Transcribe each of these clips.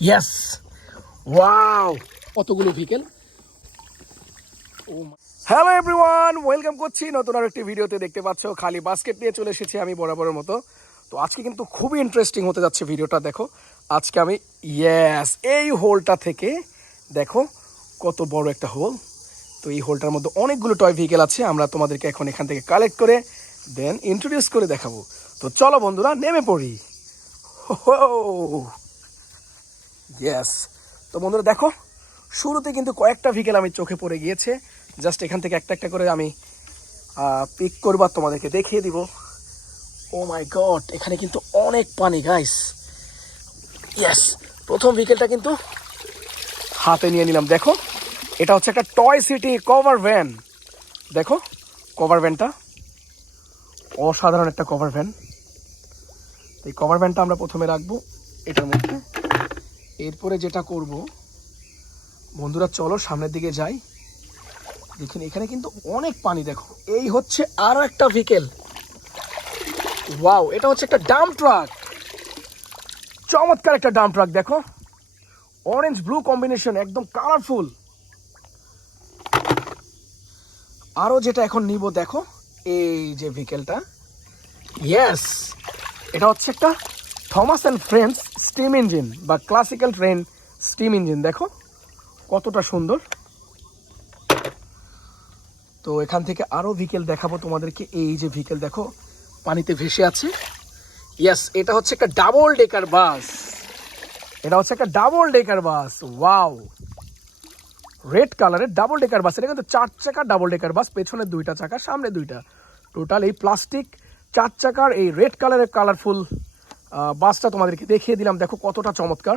Yes, wow, কতগুলো vehicle. Hello everyone, welcome করছি নতুন আর একটি ভিডিওতে। দেখতে পাচ্ছ খালি বাস্কেট নিয়ে চলে এসেছি আমি বরাবরের মতো। তো আজকে কিন্তু খুবই ইন্টারেস্টিং হতে যাচ্ছে ভিডিওটা। দেখো আজকে আমি এই হোলটা থেকে দেখো কত বড় একটা হোল। তো এই হোলটার মধ্যে অনেকগুলো টয় ভেহিকেল আছে। আমরা তোমাদেরকে এখন এখান থেকে কালেক্ট করে দেন ইন্ট্রোডিউস করে দেখাবো। তো চলো বন্ধুরা নেমে পড়ি। ইয়েস, তো বন্ধুরা দেখো শুরুতে কিন্তু কয়েকটা ভেহিকেল আমি চোখে পড়ে গিয়েছে। জাস্ট এখান থেকে একটা একটা করে আমি পিক করবার তোমাদেরকে দেখিয়ে দিব। ও মাই গড, এখানে কিন্তু অনেক পানি গাইস। ইয়েস, প্রথম ভেহিকেলটা কিন্তু হাতে নিয়ে নিলাম। দেখো এটা হচ্ছে একটা টয় সিটি কভার ভ্যান। দেখো কভার ভ্যানটা অসাধারণ একটা কভার ভ্যান। এই কভার ভ্যানটা আমরা প্রথমে রাখবো এটার মধ্যে। এরপরে যেটা করব বন্ধুরা, চলো সামনের দিকে যাই। দেখুন এখানে কিন্তু অনেক পানি। দেখো এই হচ্ছে আরো একটা ভেহিকেল। ওয়াও, এটা হচ্ছে একটা ডাম্প ট্রাক। চমৎকার একটা ডাম্প ট্রাক। দেখো অরেঞ্জ ব্লু কম্বিনেশন, একদম কালারফুল। আরো যেটা এখন নিব দেখো এই যে ভেহিকেলটা। ইয়েস, এটা হচ্ছে একটা Thomas and friends steam engine বা ক্লাসিক্যাল ট্রেন স্টিম ইঞ্জিন। দেখো কতটা সুন্দর। তো এখান থেকে আরো ভেহিকেল দেখাবো তোমাদেরকে। এই যে ভেহিকেল দেখো পানিতে ভেসে আছে। ইয়েস, এটা হচ্ছে একটা ডাবল ডেকার বাস। এটা হচ্ছে একটা ডাবল ডেকার বাস। ওয়াও, রেড কালারের ডাবল ডেকার বাস। এটা কিন্তু 4 চাকার ডাবল ডেকার বাস। পেছনে 2টা চাকা, সামনে 2টা। টোটাল এই প্লাস্টিক 4 চাকার এই রেড কালারের কালারফুল বাসটা তোমাদেরকে দেখিয়ে দিলাম। দেখো কতটা চমৎকার।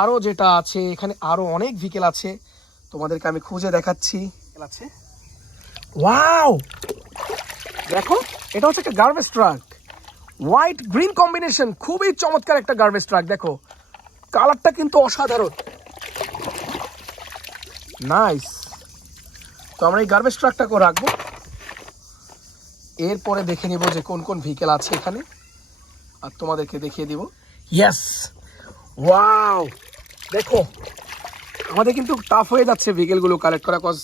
আরও যেটা আছে এখানে আরও অনেক ভেহিকেল আছে, তোমাদেরকে আমি খুঁজে দেখাচ্ছি। আছে ওয়াও, দেখো এটা হচ্ছে একটা garbage truck. White green combination, খুবই চমৎকার একটা গার্বেজ ট্রাক। দেখো কালারটা কিন্তু অসাধারণ, নাইস। তো আমরা এই গার্বেজ ট্রাকটাকে রাখবো। এরপরে দেখে নিব যে কোন কোন ভেহিকেল আছে এখানে, আর তোমাদেরকে দেখিয়ে দিব। ইয়েস, ওয়াও, দেখো আমাদের কিন্তু টাফ হয়ে যাচ্ছে ভেহিকেলগুলো কালেক্ট করা, কজ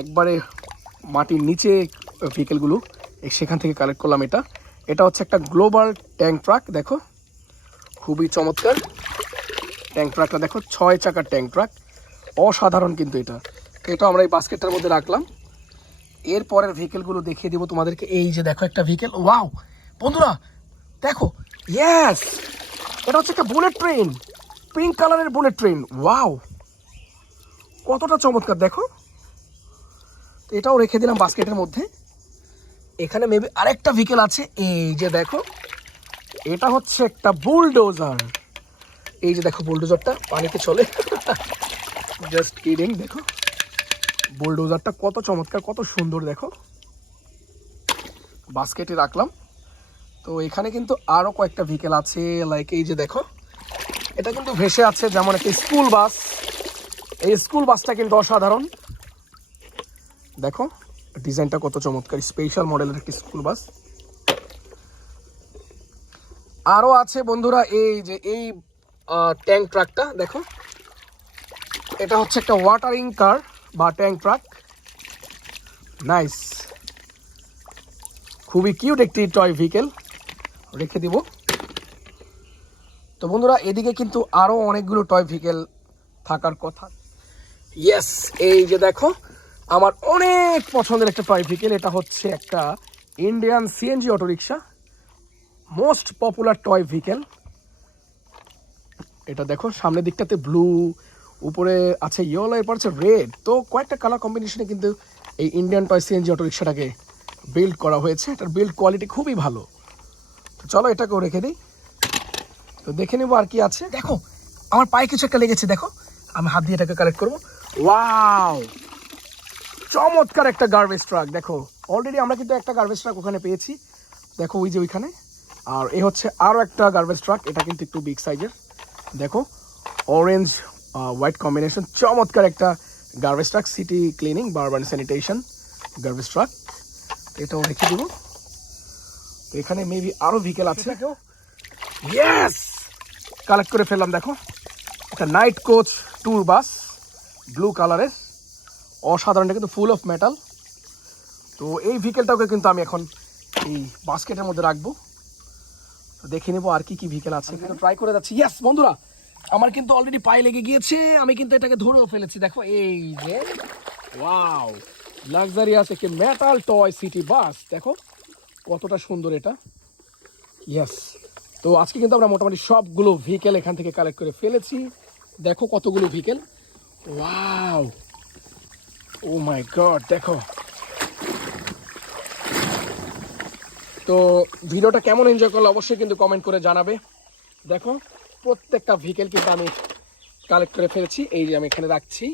একবারে মাটির নিচে ভেহিকেলগুলো। সেখান থেকে কালেক্ট করলাম এটা। এটা হচ্ছে একটা গ্লোবাল ট্যাঙ্ক ট্রাক। দেখো খুবই চমৎকার ট্যাঙ্ক ট্রাকটা। দেখো 6 চাকার ট্যাঙ্ক ট্রাক, অসাধারণ কিন্তু এটা। এটা আমরা এই বাস্কেটটার মধ্যে রাখলাম। এরপরের ভেহিকেলগুলো দেখিয়ে দিব তোমাদেরকে। এই যে দেখো একটা ভেহিকেল। ওয়াও বন্ধুরা দেখো, ইয়েস, এটা হচ্ছে একটা বুলেট ট্রেন, পিঙ্ক কালারের বুলেট ট্রেন। ওয়াও, কতটা চমৎকার। দেখো এটাও রেখে দিলাম বাস্কেটের মধ্যে। এখানে মেবি আরেকটা ভেহিকেল আছে। এই যে দেখো এটা হচ্ছে একটা বুলডোজার। এই যে দেখো বুলডোজারটা পানিতে চলে। Just kidding. দেখো বুলডোজারটা কত চমৎকার, কত সুন্দর। দেখো বাস্কেটে রাখলাম। তো এখানে কিন্তু আরও কয়েকটা ভেহিকেল আছে। লাইক এই যে দেখো এটা কিন্তু ভেসে আছে, যেমন একটা স্কুল বাস। এই স্কুল বাসটা কিন্তু অসাধারণ। দেখো ডিজাইনটা কত চমৎকার, স্পেশাল মডেলের একটি স্কুল বাস। আরও আছে বন্ধুরা এই যে এই ট্যাঙ্ক ট্রাকটা। দেখো এটা হচ্ছে একটা ওয়াটারিং কার বা ট্যাঙ্ক ট্রাক। নাইস, খুবই কিউট একটি টয় ভেহিকেল, রেখে দিব। তো বন্ধুরা এদিকে কিন্তু আরও অনেকগুলো টয় ভেহিকেল থাকার কথা। ইয়েস, এই যে দেখো আমার অনেক পছন্দের একটা টয় ভেহিকেল। এটা হচ্ছে একটা Indian CNG autorickshaw, most popular toy vehicle. এটা দেখো সামনের দিকটাতে ব্লু, উপরে আছে ইয়েলো, এরপর হচ্ছে রেড। তো কয়েকটা কালার কম্বিনেশনে কিন্তু এই ইন্ডিয়ান টয় সিএনজি অটোরিকশাটাকে বিল্ড করা হয়েছে। এটার বিল্ড কোয়ালিটি খুবই ভালো। তো চলো এটাকেও রেখে দিই। তো দেখে নেবো আর কি আছে। দেখো আমার পায়ে কিছু একটা লেগেছে। দেখো আমি হাত দিয়ে এটাকে কালেক্ট করবো। ওয়াও, চমৎকার একটা গার্বেজ ট্রাক। দেখো অলরেডি আমরা কিন্তু একটা গার্বেজ ট্রাক ওখানে পেয়েছি। দেখো ওই যে ওইখানে। আর এই হচ্ছে আরও একটা গার্বেজ ট্রাক, এটা কিন্তু একটু বিগ সাইজের। দেখো অরেঞ্জ হোয়াইট কম্বিনেশন, চমৎকার একটা গার্বেজ ট্রাক, সিটি ক্লিনিং বা আরবান স্যানিটেশন গার্বেজ ট্রাক। এটাও রেখে দেবো। তো এখানে মেবি আরও ভেহিকেল আছে। ইয়েস, কালেক্ট করে ফেললাম। দেখো একটা নাইট কোচ ট্যুর বাস, ব্লু কালারের, অসাধারণ, কিন্তু ফুল অফ মেটাল। তো এই ভেহিকেলটাকে কিন্তু আমি এখন এই বাস্কেটের মধ্যে রাখবো। তো দেখে নেবো আর কি কি ভেহিকেল আছে, কিন্তু ট্রাই করে যাচ্ছি। ইয়েস বন্ধুরা, আমার কিন্তু অলরেডি পায়ে লেগে গিয়েছে, আমি কিন্তু এটাকে ধরেও ফেলেছি। দেখো এই যে ওয়াও, লাক্সারিয়াস একটি মেটাল টয় সিটি বাস, দেখো কতটা সুন্দর এটা। ইয়েস, তো আজকে কিন্তু আমরা মোটামুটি সবগুলো ভেহিকেল এখান থেকে কালেক্ট করে ফেলেছি। দেখো কতগুলো ভেহিকেল, ওয়াও, ও মাই গড, দেখো। তো ভিডিওটা কেমন এনজয় করলে অবশ্যই কিন্তু কমেন্ট করে জানাবে। দেখো প্রত্যেকটা ভেহিকেল কিন্তু আমি কালেক্ট করে ফেলেছি। এই যে আমি এখানে রাখছি,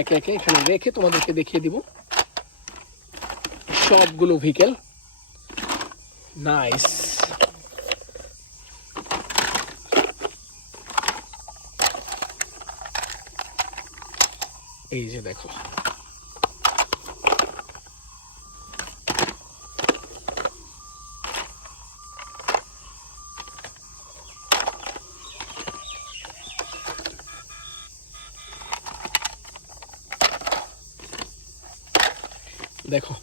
একে একে এখানে রেখে তোমাদেরকে দেখিয়ে দিব সবগুলো ভেহিকেল। নাইস, এই যে দেখো, দেখো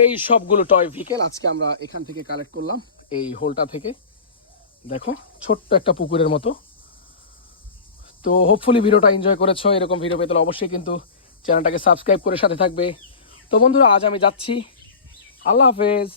এই সবগুলো টয় ভেহিকেল আজকে আমরা এখান থেকে কালেক্ট করলাম, এই হোলটা থেকে। দেখো ছোট্ট একটা পুকুরের মতো। তো হোপফুলি ভিডিওটা এনজয় করেছো। এরকম ভিডিও পেতে হলে অবশ্যই কিন্তু চ্যানেলটাকে সাবস্ক্রাইব করে সাথে থাকবে। তো বন্ধুরা, আজ আমি যাচ্ছি, আল্লাহ হাফেজ।